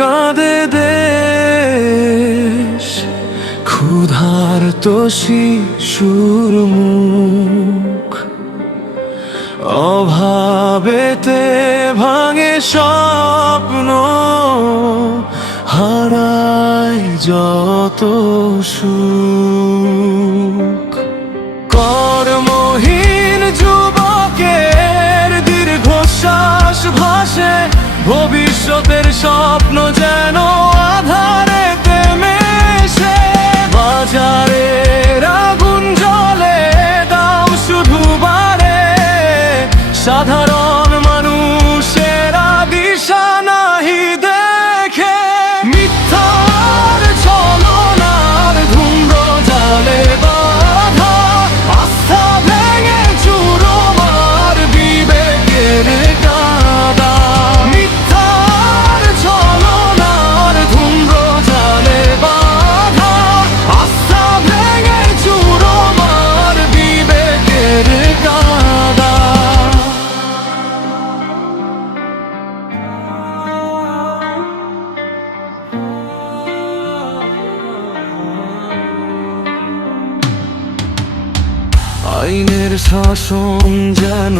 কাঁদে দেশ, ক্ষুধার্ত শিশুর মুখ, অভাবেতে ভাঙে স্বপ্ন, হারায় যত সুখ। কর্মহীন যুবকের দীর্ঘশ্বাস ভাসে, ভবিষ্যতের স্বপ্ন যেন আধারেতে মেশে। বাজারের আগুন জ্বলে, দাম শুধু বাড়ে, সাধারণ মানুষেরা দিশা নাহি দেখে। মিথ্যার ছলনার ধূম্র জালে বাঁধা, আস্থা ভেঙে চুরমার বিবেকের কাদা। মিথ্যার ছলনার ধূম্র জালে বাঁধা, আস্থা ভেঙে চুরমার বিবেকের কাদা। আইনের শাসন যেন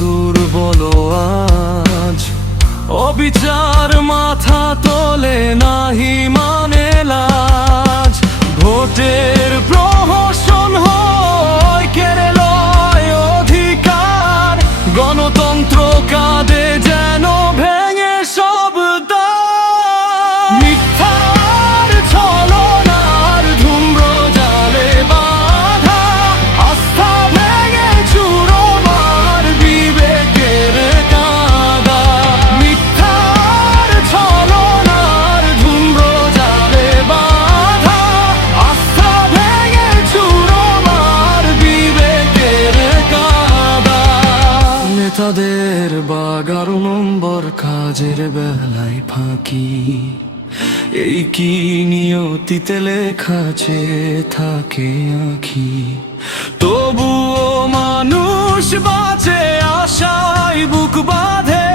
দুর্বল আজ, অবিচার মাথা তোলে নাহি মানে লাজ। ভোটের প্রহসন হয় কেড়ে লয় অধিকার, গণতন্ত্র কাঁদে যেন ভেঙে সব দ্বার। মিথ্যার ছলনার ধূম্র জালে বাঁধা, আস্থা ভেঙে চুরমার বিবেকের কাদা। মিথ্যার ছলনার ধূম্র জালে বাঁধা, আস্থা ভেঙে চুরমার বিবেকের কাদা। নেতাদের 12 নম্বর কাজের বেলায় ফাঁকি, এই কি নিয়তিতে লেখা চেয়ে থাকে আঁখি। তবুও মানুষ বাঁচে, আশায় বুক বাঁধে,